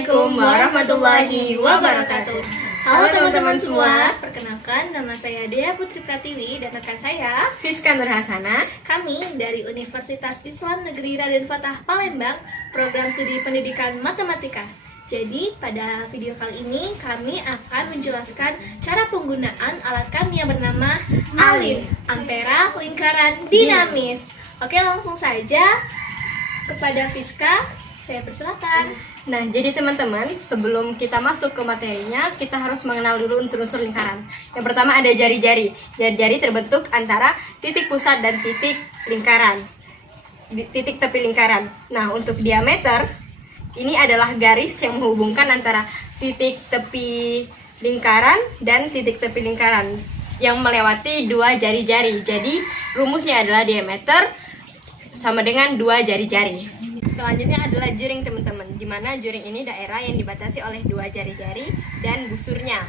Assalamualaikum warahmatullahi wabarakatuh. Halo teman-teman semua, perkenalkan nama saya Dea Putri Pratiwi dan rekan saya Fiska Nurhasana. Kami dari Universitas Islam Negeri Raden Fatah Palembang, program studi pendidikan matematika. Jadi pada video kali ini kami akan menjelaskan cara penggunaan alat kami yang bernama ALIN, Ampera Lingkaran Dinamis. Oke, langsung saja kepada Fiska, saya persilakan. Nah, jadi teman-teman, sebelum kita masuk ke materinya, kita harus mengenal dulu unsur-unsur lingkaran. Yang pertama ada jari-jari. Jari-jari terbentuk antara titik pusat dan titik lingkaran. Titik tepi lingkaran. Nah, untuk diameter, ini adalah garis yang menghubungkan antara titik tepi lingkaran dan titik tepi lingkaran yang melewati dua jari-jari. Jadi, rumusnya adalah diameter sama dengan dua jari-jari. Selanjutnya adalah juring teman-teman, di mana juring ini daerah yang dibatasi oleh dua jari-jari dan busurnya.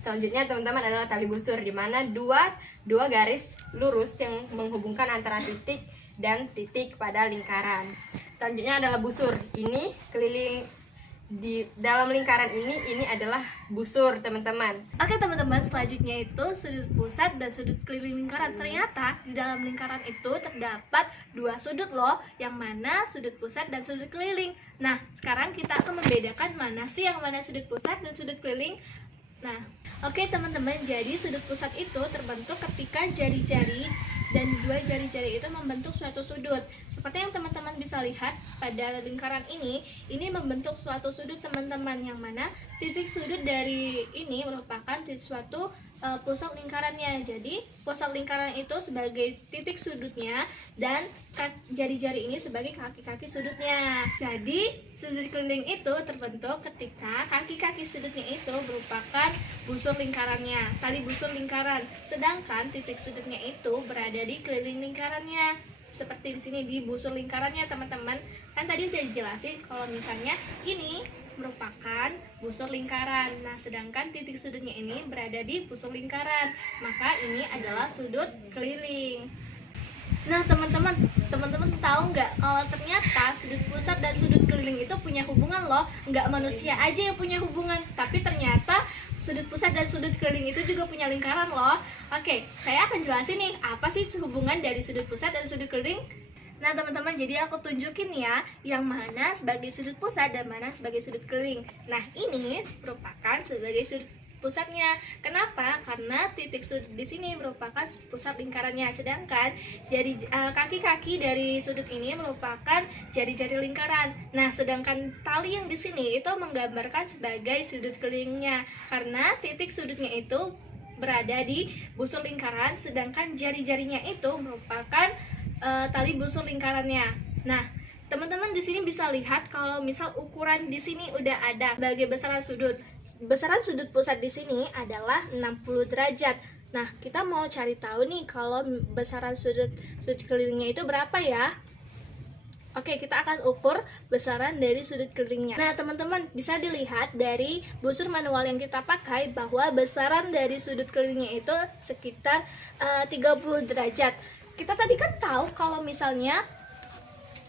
Selanjutnya teman-teman adalah tali busur, di mana dua garis lurus yang menghubungkan antara titik dan titik pada lingkaran. Selanjutnya adalah busur, ini keliling di dalam lingkaran ini adalah busur teman-teman. Oke teman-teman, selanjutnya itu sudut pusat dan sudut keliling lingkaran. Ternyata di dalam lingkaran itu terdapat dua sudut loh, yang mana sudut pusat dan sudut keliling. Nah, sekarang kita akan membedakan mana sih yang mana sudut pusat dan sudut keliling. Nah, oke teman-teman, jadi sudut pusat itu terbentuk ketika jari-jari dan dua jari-jari itu membentuk suatu sudut. Seperti yang teman-teman bisa lihat pada lingkaran ini membentuk suatu sudut teman-teman, yang mana titik sudut dari ini merupakan suatu pusat lingkarannya. Jadi pusat lingkaran itu sebagai titik sudutnya dan jari-jari ini sebagai kaki-kaki sudutnya. Jadi sudut keliling itu terbentuk ketika kaki-kaki sudutnya itu merupakan busur lingkarannya, tali busur lingkaran, sedangkan titik sudutnya itu berada di keliling lingkarannya. Seperti di sini di busur lingkarannya teman-teman. Kan tadi udah dijelasin kalau misalnya ini merupakan busur lingkaran. Nah, sedangkan titik sudutnya ini berada di busur lingkaran, maka ini adalah sudut keliling. Nah, teman-teman tahu nggak kalau ternyata sudut pusat dan sudut keliling itu punya hubungan loh. Nggak manusia aja yang punya hubungan, tapi ternyata sudut pusat dan sudut keliling itu juga punya lingkaran loh. Oke, saya akan jelasin nih apa sih hubungan dari sudut pusat dan sudut keliling. Nah teman-teman, jadi aku tunjukin ya yang mana sebagai sudut pusat dan mana sebagai sudut keliling. Nah, ini merupakan sebagai sudut pusatnya. Kenapa? Karena titik sudut di sini merupakan pusat lingkarannya, sedangkan kaki-kaki dari sudut ini merupakan jari-jari lingkaran. Nah, sedangkan tali yang di sini itu menggambarkan sebagai sudut kelilingnya, karena titik sudutnya itu berada di busur lingkaran, sedangkan jari-jarinya itu merupakan tali busur lingkarannya. Nah, teman-teman di sini bisa lihat kalau misal ukuran di sini udah ada sebagai besaran sudut. Besaran sudut pusat di sini adalah 60 derajat. Nah, kita mau cari tahu nih kalau besaran sudut kelilingnya itu berapa ya? Oke, kita akan ukur besaran dari sudut kelilingnya. Nah, teman-teman bisa dilihat dari busur manual yang kita pakai bahwa besaran dari sudut kelilingnya itu sekitar 30 derajat. Kita tadi kan tahu kalau misalnya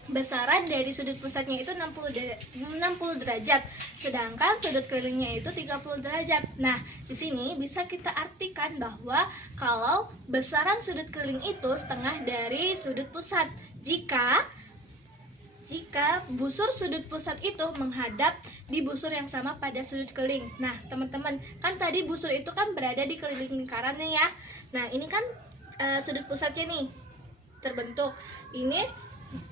besaran dari sudut pusatnya itu 60 derajat, sedangkan sudut kelilingnya itu 30 derajat. Nah, di sini bisa kita artikan bahwa kalau besaran sudut keliling itu setengah dari sudut pusat jika busur sudut pusat itu menghadap di busur yang sama pada sudut keliling. Nah, teman-teman, kan tadi busur itu kan berada di keliling lingkarannya ya. Nah, ini kan sudut pusatnya nih terbentuk. Ini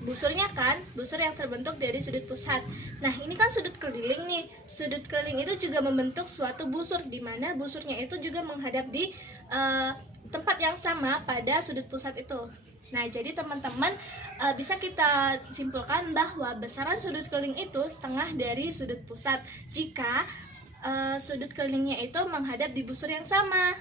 busurnya kan, busur yang terbentuk dari sudut pusat. Nah, ini kan sudut keliling nih. Sudut keliling itu juga membentuk suatu busur, di mana busurnya itu juga menghadap di tempat yang sama pada sudut pusat itu. Nah, jadi teman-teman bisa kita simpulkan bahwa besaran sudut keliling itu setengah dari sudut pusat jika sudut kelilingnya itu menghadap di busur yang sama.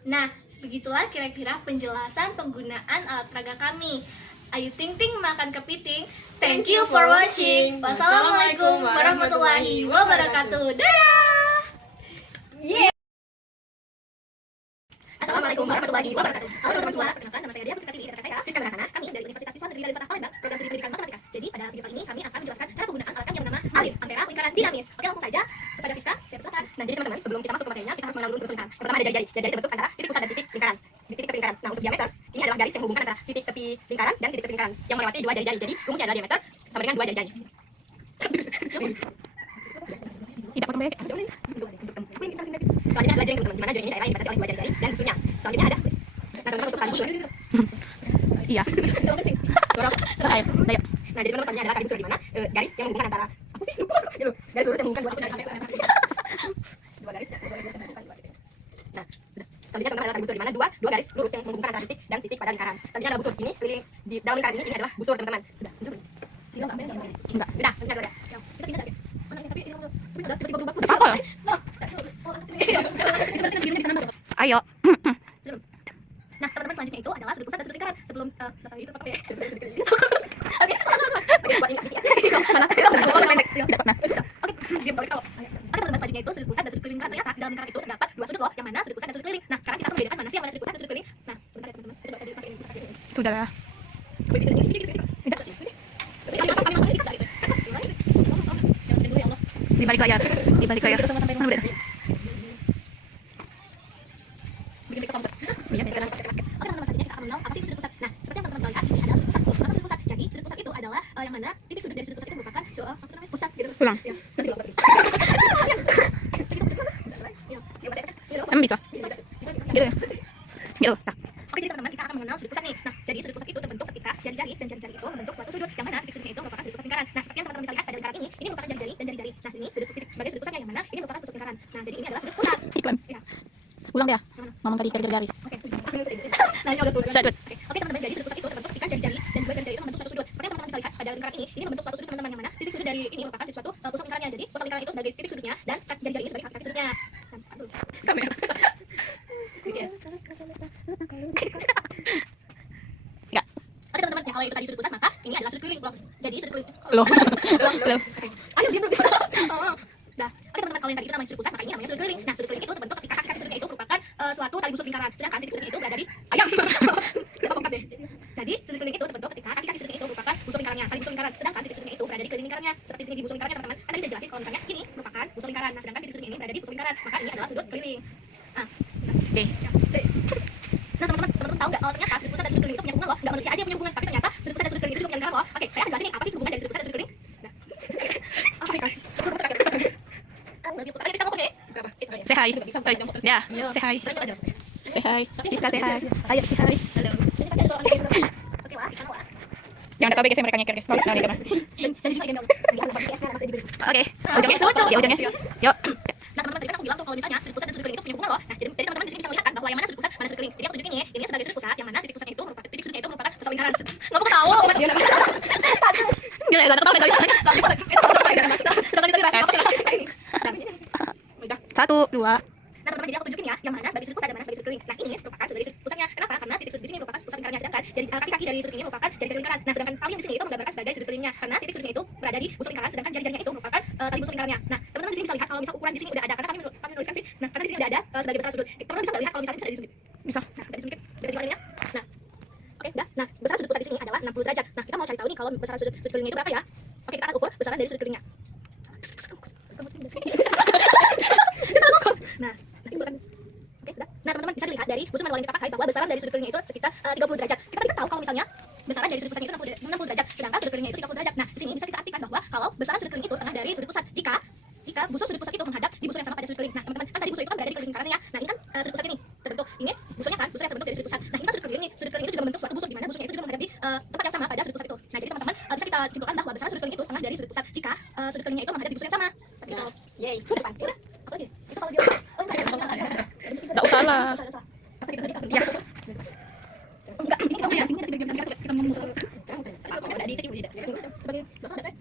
Nah, begitulah kira-kira penjelasan penggunaan alat peraga kami. Ayo ting-ting makan kepiting. Thank you for watching. Wassalamualaikum warahmatullahi wabarakatuh. Dadah. Assalamualaikum warahmatullahi wabarakatuh. Halo teman-teman semua, perkenalkan nama saya Dea Putri Pratiwi dan rekan saya Fiska Nurhasana. Kami dari Universitas Islam Negeri Raden Fatah Palembang, program studi pendidikan matematika. Jadi pada video kali ini kami akan menjelaskan cara penggunaan alat kami yang bernama ALIN, Ampera Lingkaran dan dinamis. Oke, langsung saja kepada Fiska. Silakan. Nah, jadi teman-teman, sebelum kita masuk ke materinya, kita harus mengenal dulu unsur lingkaran. Yang pertama ada jari-jari. Jari-jari terbentuk antara titik pusat dan titik lingkaran. Di titik tepi lingkaran. Nah, untuk diameter, ini adalah garis yang menghubungkan antara titik tepi lingkaran dan titik tepi lingkaran yang melewati dua jari-jari. Jadi, rumusnya adalah diameter sama dengan dua jari-jari. Tidak potong banyak. Selanjutnya adalah jaring, teman-teman. Di mana jaring ini daerah yang dibatasi oleh dua jari-jari dan busurnya. Selanjutnya ada. Nah, teman-teman, untuk tali busur. Iya. Ayo. Nah, jadi teman-teman, selanjutnya adalah tali busur di mana garis yang menghubungkan antara apa sih? Lupa. Garis lurus yang menghubungkan dua garis yang menghubungkan dua garis. Nah, sudah. Selanjutnya teman-teman adalah tali busur di mana dua garis lurus yang menghubungkan antara titik dan titik pada lingkaran. Selanjutnya adalah busur. Ini keliling di dalam lingkaran ini adalah busur, teman-teman. Sudah. Enggak. Sudah, enggak ada. Kita tinggal lagi. Mana ini tapi ini tiba-tiba berubah posisi. Apa? Ayo. Nah, teman-teman, selanjutnya itu adalah sudut pusat dan sudut lingkaran. Sebelum itu pakai ya. Oke, diam balik kalau. Oke, teman-teman, selanjutnya itu sudut pusat dan sudut keliling lingkaran. Ternyata di dalam lingkaran itu terdapat dua sudut loh, yang mana sudut pusat dan sudut keliling. Nah, sekarang kita akan membedakan mana sih yang mana sudut pusat dan sudut keliling. Nah, sebentar ya, teman-teman. Coba saya dimasukin ini. Sudah. Di balik layar. Di balik layar. Mana udah? Bikin di komputer. Iya, Oke, teman-teman, selanjutnya kita akan mengenal apa sih sudut pusat. Nah, seperti yang teman-teman lihat, ini adalah sudut pusat. Apa sudut pusat? Jadi, sudut pusat itu adalah yang mana titik sudut dari sudut pusat itu merupakan pusat gitu. Ulang. Ya, nanti ulang. Emang bisa? Gitu. Gitu. Nah, Oke, jadi teman-teman, kita akan mengenal sudut pusat nih. Nah, jadi sudut pusat itu terbentuk ketika jari-jari dan jari-jari itu membentuk suatu sudut, yang mana titik sudutnya itu merupakan sudut pusat lingkaran. Nah, seperti yang teman-teman bisa lihat pada lingkaran ini merupakan jari-jari dan jari-jari. Nah, ini sudut titik sebagai sudut pusatnya, yang mana ini merupakan pusat lingkaran. Nah, jadi ini adalah sudut pusat. iklan. Ya. Ulang ya. Ngomong tadi jari-jari. Oke. Nah, ini udah tuh. Sudah, Oke, teman-teman, jadi sudut pusat itu terbentuk ketika jari-jari dan dua jari-jari itu membentuk suatu sudut. Seperti yang teman-teman bisa lihat pada lingkaran ini membentuk suatu sudut, teman-teman, yang mana titik sudut dari ini merupakan suatu pusat lingkarannya. Jadi, pusat lingkaran itu sebagai titik sudutnya dan jari-jari ini sebagai kaki sudutnya. Kamera. Enggak. Oke, teman-teman, ya, kalau itu tadi sudut pusat, maka ini adalah sudut keliling. Loh, jadi sudut keliling. Loh. Loh. Ayo, dia belum bisa. Dah. Oke, teman-teman, kalau yang tadi itu namanya sudut pusat, maka ini namanya sudut keliling. Nah, sudut keliling itu terbentuk ketika kaki sudutnya itu merupakan suatu tali busur lingkaran. Sedangkan titik sudutnya itu berada di ayam. Kita pokok deh. Jadi, sudut keliling itu terbentuk ketika kaki sudutnya itu merupakan busur lingkarannya, tali busur lingkaran. Sedangkan titik sudutnya itu berada di keliling lingkarannya. Seperti sini di busur lingkarannya, teman-teman. Kan tadi udah jelasin kalau misalnya ini merupakan busur lingkaran. Nah, sedangkan titik sudutnya ini berada di busur lingkaran, maka ini adalah sudut keliling. Nah, Oke. nah, teman-teman tahu nggak kalau ternyata sudut pusat dan sudut keliling itu punya hubungan loh. Nggak manusia aja yang punya hubungan, tapi ternyata sudut pusat dan sudut keliling itu juga punya lingkaran loh. Oke, saya akan jelasin nih apa sih hubungan dari sudut pusat dan sudut keliling. Nah, Say hi. Ya. Say hi. Say hi. Fiska say hi. Ayo say hi. Jangan ketawa guys, mereka nyeker guys. Oke. Ujungnya. Ya ujungnya. Yuk. Nah, teman-teman, tadi kan aku bilang tuh kalau misalnya sudut pusat dan sudut keliling itu punya hubungan loh. Nah, jadi teman-teman di sini bisa melihat kan bahwa yang mana sudut pusat, mana sudut keliling. Jadi aku tunjukin ini sebagai sudut pusat, yang mana titik pusatnya itu merupakan titik sudutnya itu merupakan pusat lingkaran. Nggak mau ketawa. Gila, ada ketawa lagi. 1, 2. Nah, teman-teman, jadi aku tunjukin ya, yang mana sebagai sudut pusat dan mana sebagai sudut keliling. Nah, ini merupakan sebagai sudut pusatnya. Kenapa? Karena titik sudut di sini merupakan pusat lingkarannya, sedangkan kaki-kaki dari sudut ini merupakan jari-jari lingkaran. Nah, sedangkan tali yang di sini itu menggambarkan sebagai sudut kelilingnya, karena titik sudutnya itu berada di busur lingkaran, sedangkan jari-jarinya itu merupakan tali busur lingkarannya. Nah, teman-teman di sini bisa lihat kalau misal ukuran di sini udah ada, karena kami menuliskan sih. Nah, karena di sini udah ada sebagai besar sudut. Teman-teman bisa nggak lihat kalau misalnya bisa ada di sudut? Bisa. Nah, dari sedikit, dari juga ya. Nah, oke, dah. Nah, besaran sudut pusat di sini adalah 60 derajat. Nah, kita mau cari tahu nih kalau besaran sudut kelilingnya itu berapa ya? Oke, kita akan ukur besaran dari sudut kelilingnya. Nah, oke, udah. Nah, teman-teman bisa dilihat dari busur manual yang kita pakai bahwa besaran dari sudut kelilingnya itu sekitar 30 derajat. Kita tidak tahu kalau misalnya besaran dari sudut pusatnya itu 60 derajat, sedangkan sudut kelilingnya itu 30 derajat. Nah, di sini bisa kita artikan bahwa kalau besaran sudut keliling itu setengah dari sudut pusat jika busur sudut pusat itu menghadap di busur yang sama pada sudut keliling. Nah, teman-teman, kan tadi busur itu kan berada di keliling lingkarannya ya. Nah, ini kan sudut pusat ini terbentuk. Ini busurnya kan, busurnya terbentuk dari sudut pusat. Nah, ini kan sudut keliling nih. Sudut keliling itu juga membentuk suatu busur di mana busurnya itu juga menghadap di tempat yang sama pada sudut pusat itu. Nah, jadi teman-teman bisa kita simpulkan bahwa besaran sudut keliling itu setengah dari sudut pusat jika sudut kelilingnya itu menghadap di busur yang sama. Seperti itu. Yeay. Depan. Udah. Apa lagi? Itu kalau dia Enggak usah lah. apa gitu tadi? Ya. Enggak, ini kita ya, sini kita ngomong. Ada di cek tidak? Sebagai dosa ada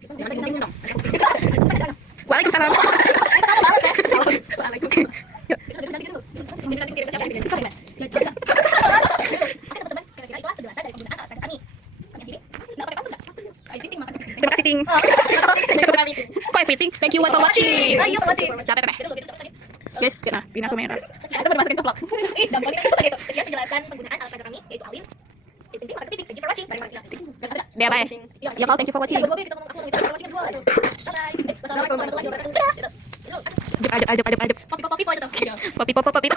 Waalaikumsalam. Terima kasih Ting. Kok everything? Thank you for watching. Capek. Guys, kena pindah kamera. Kita baru masukin ke vlog. Dampaknya apa saja itu? Sekian penjelasan penggunaan alat peraga kami, yaitu Alin. Thank you for watching. Dia apa ya? Ya kalau thank you for watching. Ajak. Popi.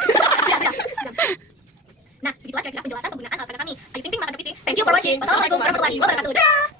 Nah, segitulah kira-kira penjelasan penggunaan kata kami. Ayu Ting Ting, maka Kepiting. Thank you for watching. Wassalamualaikum warahmatullahi wabarakatuh. Dadah!